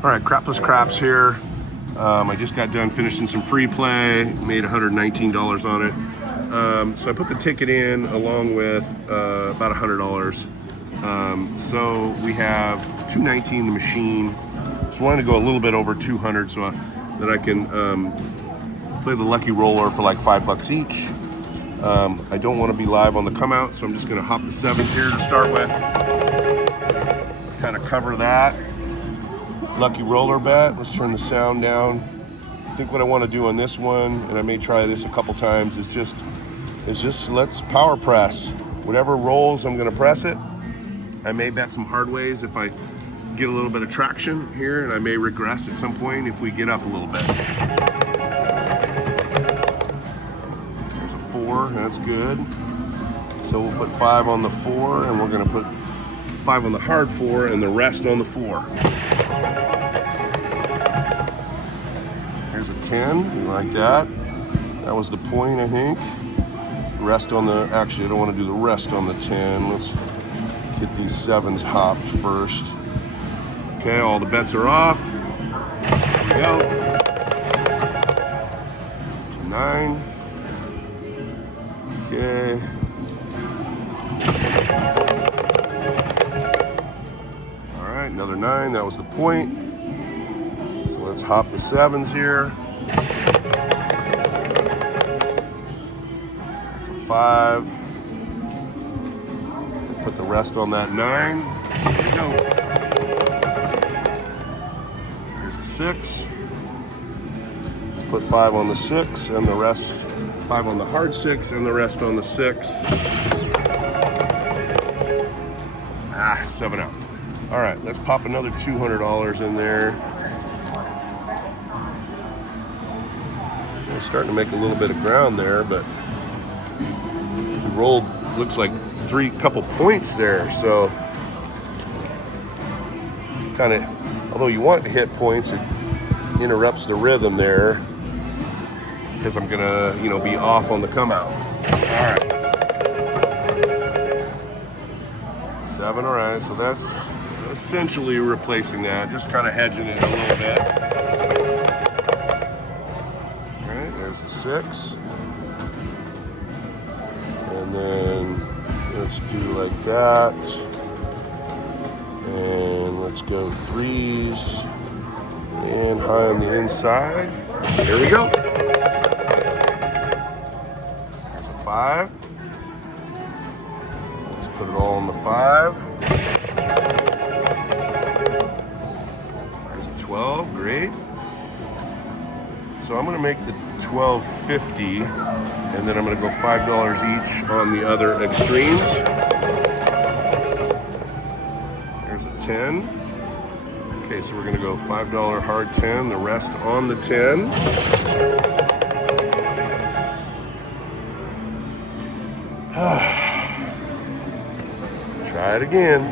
All right, crapless craps here. I just got done finishing some free play, made $119 on it. So I put the ticket in along with about $100. So we have $219 the machine. So I wanted to go a little bit over 200 so that I can play the lucky roller for like $5 each. I don't want to be live on the come out, so I'm just going to hop the sevens here to start with. Kind of cover that. Lucky roller bet. Let's turn the sound down. I think what I want to do on this one, and I may try this a couple times, is just let's power press. Whatever rolls, I'm going to press it. I may bet some hard ways if I get a little bit of traction here, and I may regress at some point if we get up a little bit. There's a 4, that's good. So we'll put 5 on the 4, and we're going to put 5 on the hard 4, and the rest on the 4. Here's a 10, like that. That was the point, I think. Rest on the, actually I don't want to do the rest on the 10. Let's get these 7s hopped first. Okay, all the bets are off. Here we go. 9. Okay. All right, another 9, that was the point. So let's hop the 7s here. 5. Put the rest on that 9. Here we go. Here's a 6. Let's put 5 on the 6 and the rest, 5 on the hard 6 and the rest on the 6. 7 out. All right, let's pop another $200 in there. We're starting to make a little bit of ground there, but rolled looks like couple points there, so kind of, although you want to hit points, it interrupts the rhythm there because I'm gonna be off on the come out. All right, 7. All right, so that's essentially replacing that, just kind of hedging it a little bit. All right, there's the 6. And then let's do like that. And let's go 3s and high on the inside. Here we go. There's a 5. Let's put it all on the 5. There's a 12, great. So I'm gonna make the 12.50, and then I'm going to go $5 each on the other extremes. There's a 10. Okay, so we're going to go $5 hard 10, the rest on the 10. Try it again.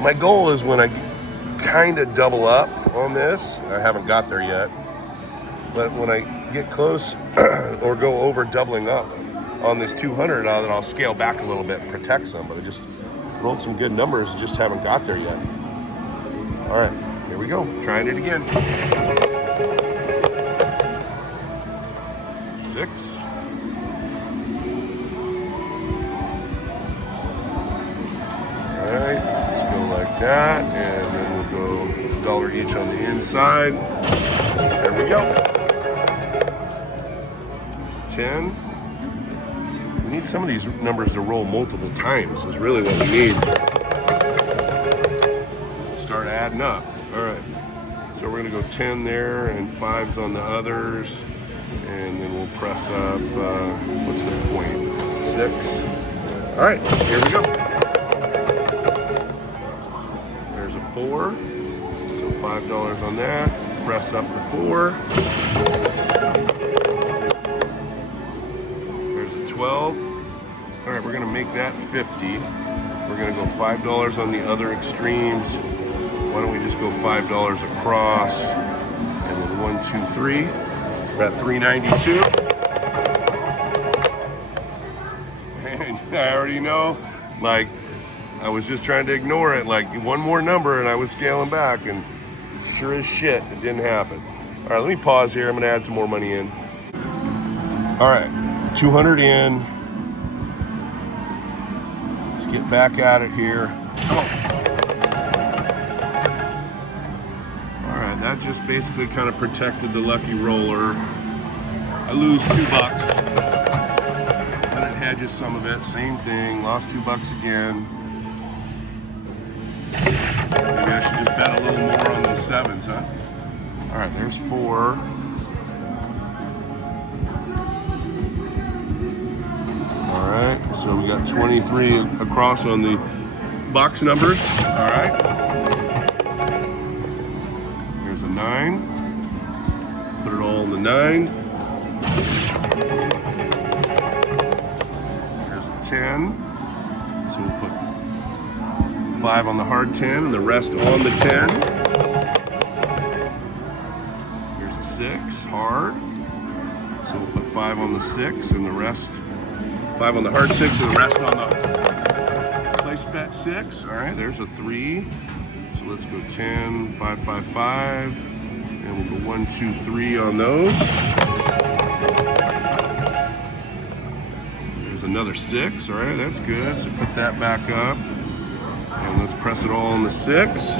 My goal is when I kind of double up on this, I haven't got there yet, but when I get close or go over doubling up on this 200, then I'll scale back a little bit and protect some, but I just rolled some good numbers, just haven't got there yet. All right, here we go, trying it again. 6. All right, let's go like that, and then we'll go $1 each on the inside. There we go. 10. We need some of these numbers to roll multiple times is really what we need. Start adding up. All right. So we're going to go 10 there and 5s on the others. And then we'll press up, what's the point? 6. All right, here we go. There's a 4. So $5 on that. Press up the 4. 12. All right, we're gonna make that 50. We're gonna go $5 on the other extremes. Why don't we just go $5 across, and then 1, 2, 3. We're at 392. And I already know, like, I was just trying to ignore it, like one more number, and I was scaling back, and Sure as shit, it didn't happen. All right, let me pause here. I'm gonna add some more money in. All right, 200 in. Let's get back at it here. Come on. All right, that just basically kind of protected the lucky roller. I lose $2. But it hedges some of it. Same thing, lost $2 again. Maybe I should just bet a little more on those sevens, huh? All right, there's 4. All right, so we got 23 across on the box numbers. All right. Here's a 9. Put it all in the 9. There's a 10. So we'll put 5 on the hard 10 and the rest on the 10. Here's a 6, hard. So we'll put 5 on the 6 and the rest, 5 on the hard 6 and the rest on the place bet 6. All right, there's a 3. So let's go 10, 5, 5, 5. And we'll go 1, 2, 3 on those. There's another 6. All right, that's good. So put that back up. And let's press it all on the 6.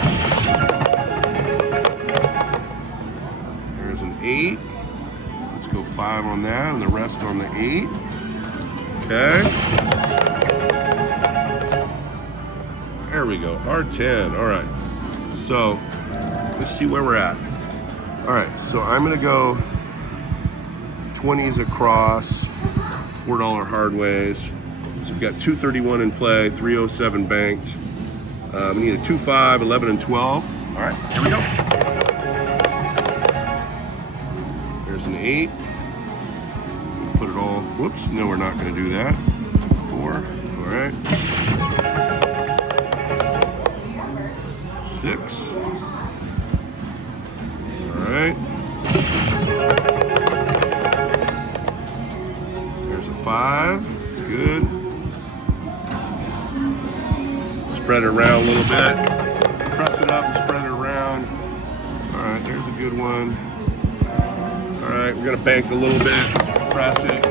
There's an 8. Let's go 5 on that and the rest on the 8. Okay. There we go. Hard 10. All right. So let's see where we're at. All right. So I'm going to go 20s across, $4 hard ways. So we've got 231 in play, 307 banked. We need a 2, 5, 11, and 12. All right, here we go. There's an 8. Put it all, whoops, no, we're not gonna do that. 4, all right. 6. All right. There's a 5, it's good. Spread it around a little bit. Press it up and spread it around. All right, there's a good one. All right, we're gonna bank a little bit. Press it.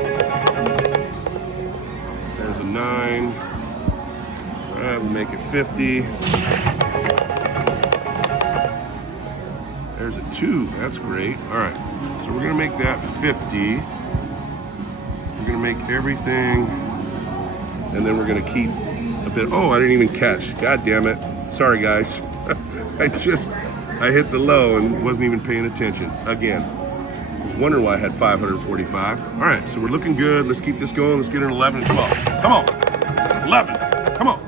There's a 9. All right, we'll make it 50. There's a 2. That's great. All right, so we're gonna make that 50. We're gonna make everything, and then we're gonna keep a bit. Oh, I didn't even catch. God damn it. Sorry, guys. I hit the low and wasn't even paying attention. Again, I was wondering why I had 545. All right, so we're looking good. Let's keep this going. Let's get an 11 and 12. Come on. 11. Come on.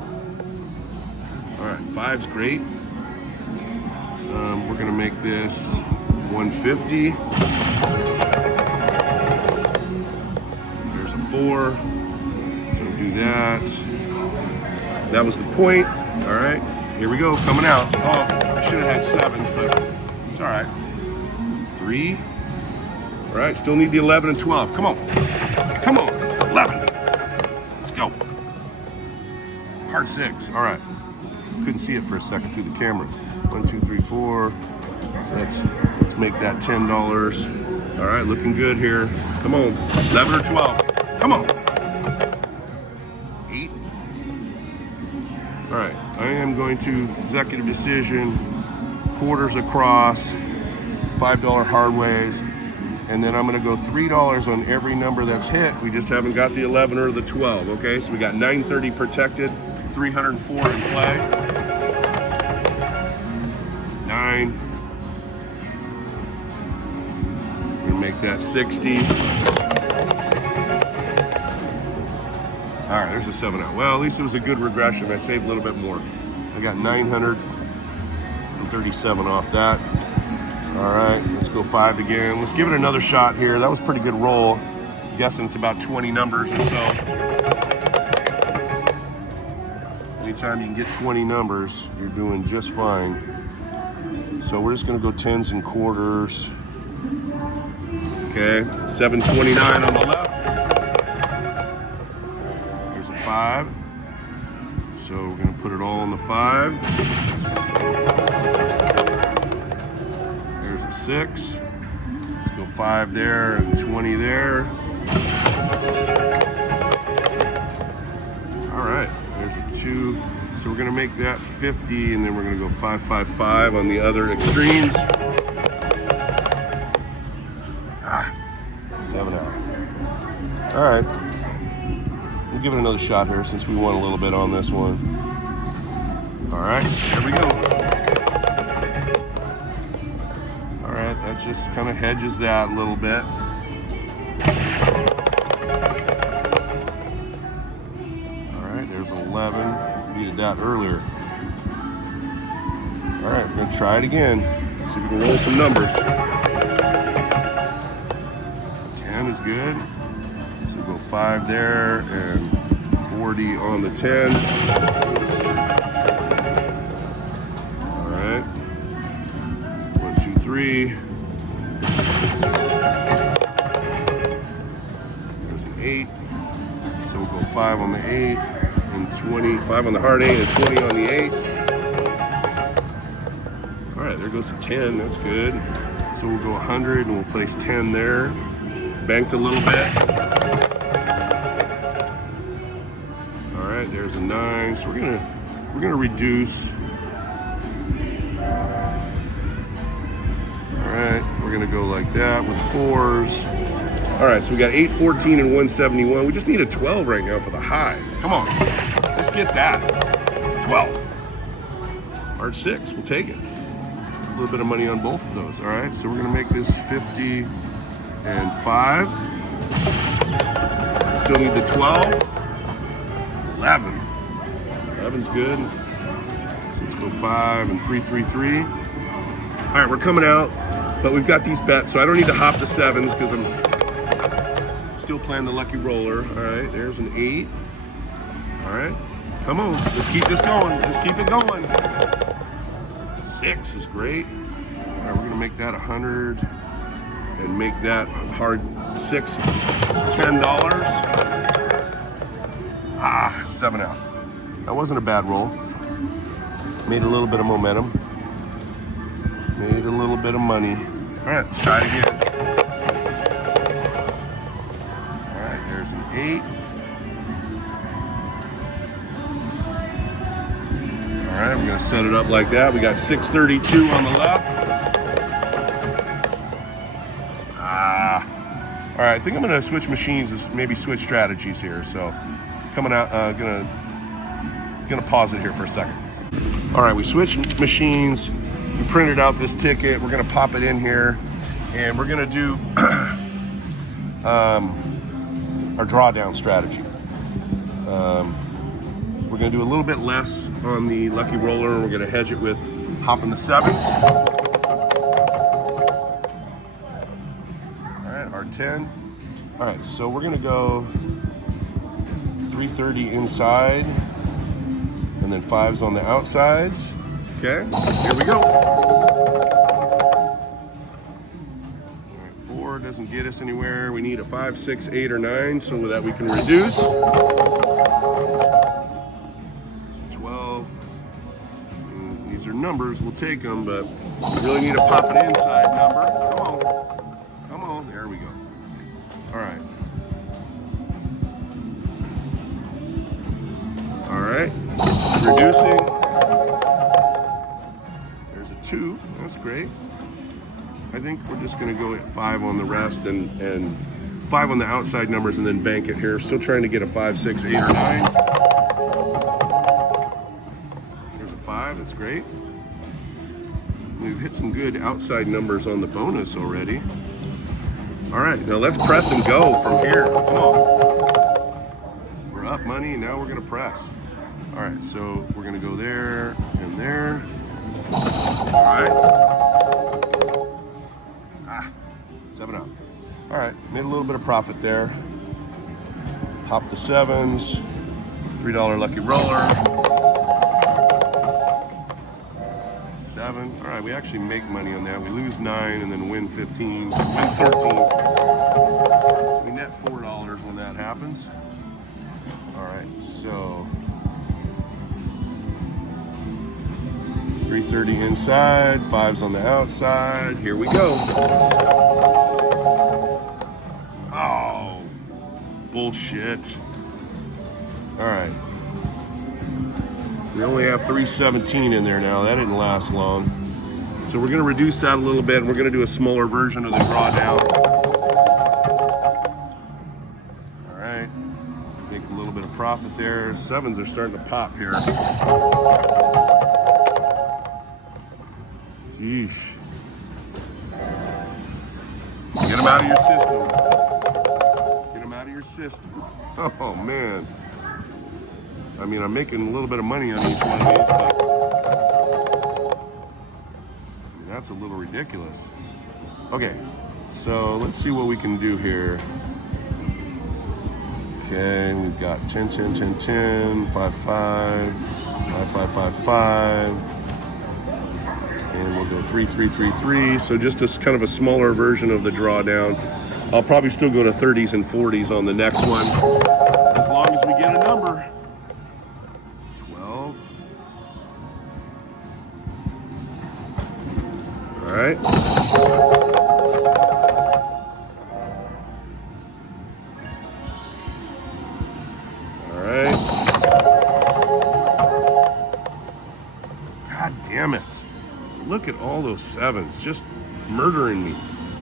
All right, 5's great. We're going to make this 150. There's a 4. So do that. That was the point. All right, here we go, coming out. Oh, I should have had 7s, but it's all right. 3. All right, still need the 11 and 12. Come on. Come on. 11. Let's go. Hard 6. All right. Couldn't see it for a second through the camera. 1, 2, 3, 4. Let's make that $10. All right, looking good here. Come on. 11 or 12. Come on. 8. All right, I am going to executive decision, quarters across, $5 hard ways, and then I'm going to go $3 on every number that's hit. We just haven't got the 11 or the 12, okay? So we got 930 protected, 304 in play. 9. We're going to make that 60. All right, there's a 7 out. Well, at least it was a good regression. I saved a little bit more. I got 937 off that. All right, let's go 5 again. Let's give it another shot here. That was a pretty good roll. I'm guessing it's about 20 numbers or so. Anytime you can get 20 numbers, you're doing just fine. So we're just gonna go 10s and quarters. Okay, 729 on the left. 5. So we're going to put it all on the 5. 6. Let's go 5 there and 20 there. All right, there's a 2. So we're gonna make that 50, and then we're gonna go 5, 5, 5 on the other extremes. 7 out. All right, we'll give it another shot here since we won a little bit on this one. All right, here we go. All right, that just kind of hedges that a little bit. All right, there's 11. Needed that earlier. All right, we're gonna try it again. See if we can roll some numbers. 10 is good. So we'll go 5 there and 40 on the 10. All right. 1, 2, 3. There's an 8. So we'll go 5 on the 8. And 25 on the hard 8 and 20 on the 8. All right, there goes the 10. That's good. So we'll go 100 and we'll place 10 there. Banked a little bit. All right, there's a 9. So we're gonna reduce. All right, we're gonna go like that with 4s. All right, so we got 8, 14, and 171. We just need a 12 right now for the high. Come on, let's get that. 12. Hard 6, we'll take it. A little bit of money on both of those. All right, so we're gonna make this 50 and 5. Still need the 12. 11. 11's good. So let's go 5 and 3, 3, 3. All right, we're coming out, but we've got these bets, so I don't need to hop the 7s because I'm still playing the lucky roller. All right, there's an 8. All right, come on, let's keep this going. Let's keep it going. 6 is great. All right, we're gonna make that 100 and make that hard 6, $10. 7 out. That wasn't a bad roll. Made a little bit of momentum. Made a little bit of money. All right, let's try it again. 8. All right, we're gonna set it up like that. We got 632 on the left. All right, I think I'm gonna switch machines, maybe switch strategies here. So coming out, gonna pause it here for a second. All right, we switched machines. We printed out this ticket. We're gonna pop it in here, and we're gonna do our drawdown strategy. We're going to do a little bit less on the lucky roller, and we're going to hedge it with hopping the 7s. All right, our 10. All right, so we're going to go 330 inside, and then 5s on the outsides. Okay, here we go. Doesn't get us anywhere. We need a 5, 6, 8, or 9 so that we can reduce. 12. And these are numbers, we'll take them, but we really need to pop an inside number. Come on. Come on. There we go. All right. All right. Reducing. There's a 2. That's great. I think we're just going to go at 5 on the rest and 5 on the outside numbers and then bank it here. Still trying to get a 5, 6, 8, or 9. There's a 5. That's great. We've hit some good outside numbers on the bonus already. All right, now let's press and go from here. Come on. We're up money, now we're going to press. All right, so we're going to go there and there. All right. 7 out. All right, made a little bit of profit there. Hop the 7s, $3 lucky roller. 7. All right, we actually make money on that. We lose 9 and then win 15, win 13. We net $4 when that happens. All right, so 330 inside, 5s on the outside. Here we go. Oh, bullshit. All right. We only have 317 in there now. That didn't last long. So we're gonna reduce that a little bit, and we're gonna do a smaller version of the drawdown. All right, make a little bit of profit there. 7s are starting to pop here. Jeez. Get them out of your system. Get them out of your system. Oh man. I mean, I'm making a little bit of money on each one of these, but that's a little ridiculous. Okay, so let's see what we can do here. Okay, we've got 10, 10, 10, 10, 5, 5, 5, 5, 5, 5, and we'll go 3, 3, 3, 3. So just a kind of a smaller version of the drawdown. I'll probably still go to 30s and 40s on the next one, as long as we get a number. 12. All right. All right. God damn it. Look at all those 7s just murdering me.